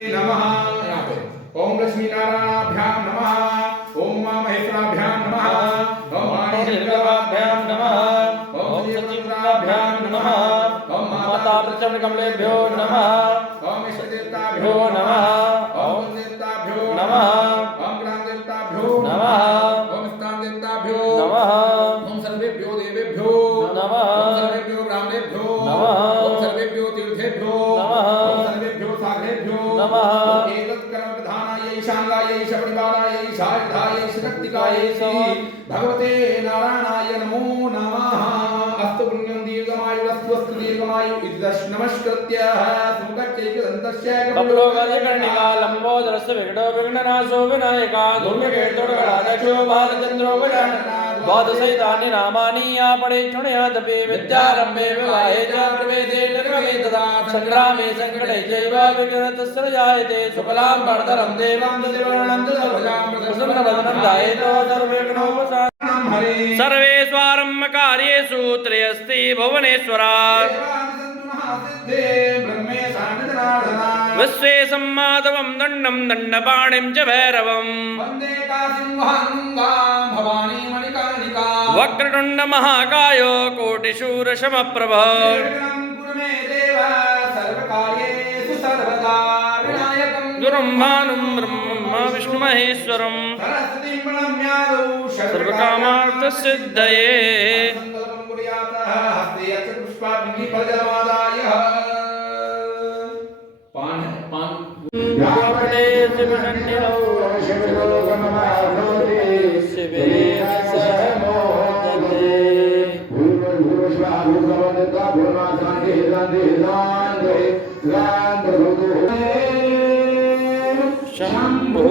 नमः। यहाँ पे ओम लक्ष्मी नारायणाभ्याम नमः, ओम उमा महेश्वराभ्याम नमः, ओम वाणी शंकराभ्याम नमः, ओम सचिवाभ्याम नमः, ओम माता प्रचंड कमलेभ्यो नमः, ओम इष्टदेवताभ्यो नमः, ओम देवताभ्यो नमः, ओम ग्राम देवताभ्यो नमः, ओम स्थान देवताभ्यो नमः, ओम सर्वेभ्यो देवेभ्यो नमः, ओम सर्वेभ्यो ब्राह्मणेभ्यो नमः, ओम सर्वेभ्यो तीर्थेभ्यो नमः, ओम सर्वेभ्यो साधेभ्यो नमः, एतत् कर्म प्रधानायै शांगायै शबरिवारायै शारदायै शक्तिकायै भगवते नारायणाय नमो नमः। अस्तु पुण्यं दीर्घमायुरस्तु दीर्घमायु इति नमस्कृत्य सुमुखच्चैकदन्तस्य कपिलोगजकर्णिका लंबोदरस्य विकटो विघ्ननाशो विनायका धूम्रकेतुर्गणाध्यक्षो भालचन्द्रो गजानना द्वादशैतानि नामानि आपणे क्षुणयादपि विद्यारम्भे विवाहे च प्रवेदे निर्ममे तदा संग्रामे सङ्कटे चैव विघ्नतस्य जायते शुक्लां वरदं देवं दधिवर्णं दशभुजां प्रसन्नवदनं ध्यायेतो सर्वविघ्नोपशान्तये। सर्वेष्वारम्भ कार्येषु त्रयस्ति भुवनेश्वरा विश्वेशं माधवं दण्डं दण्डपाणिं च भैरवम् वक्रतुण्ड महाकायो कोटिशूरशमप्रभ गुरुं भानुं ब्रह्मा विष्णुमहेश्वरं सर्वकामार्थसिद्धये। शंभो